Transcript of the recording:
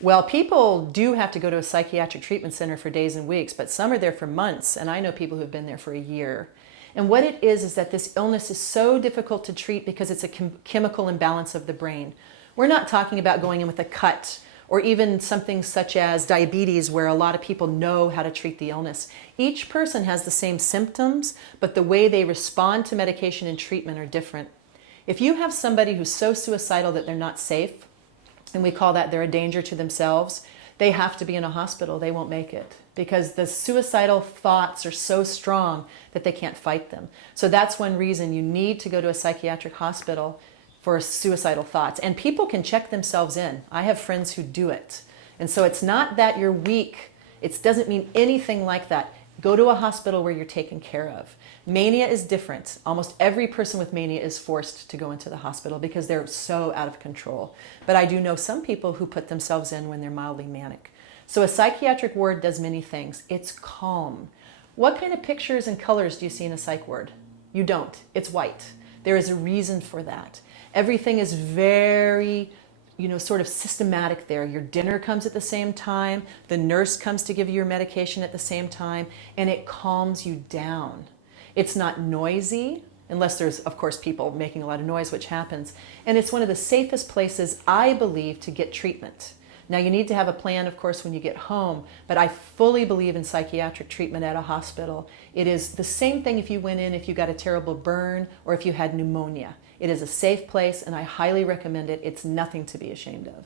Well, people do have to go to a psychiatric treatment center for days and weeks, but some are there for months, and I know people who've been there for a year. And what it is that this illness is so difficult to treat because it's a chemical imbalance of the brain. We're not talking about going in with a cut or even something such as diabetes, where a lot of people know how to treat the illness. Each person has the same symptoms, but the way they respond to medication and treatment are different. If you have somebody who's so suicidal that they're not safe, and we call that they're a danger to themselves, they have to be in a hospital. They won't make it because the suicidal thoughts are so strong that they can't fight them. So that's one reason you need to go to a psychiatric hospital for suicidal thoughts. And people can check themselves in. I have friends who do it. And so it's not that you're weak. It doesn't mean anything like that. Go to a hospital where you're taken care of. Mania is different. Almost every person with mania is forced to go into the hospital because they're so out of control. But I do know some people who put themselves in when they're mildly manic. So a psychiatric ward does many things. It's calm. What kind of pictures and colors do you see in a psych ward? You don't. It's white. There is a reason for that. Everything is very, sort of systematic there. Your dinner comes at the same time. The nurse comes to give you your medication at the same time, and it calms you down. It's not noisy, unless there's, of course, people making a lot of noise, which happens. And it's one of the safest places, I believe, to get treatment. Now, you need to have a plan, of course, when you get home, but I fully believe in psychiatric treatment at a hospital. It is the same thing if you went in, if you got a terrible burn, or if you had pneumonia. It is a safe place, and I highly recommend it. It's nothing to be ashamed of.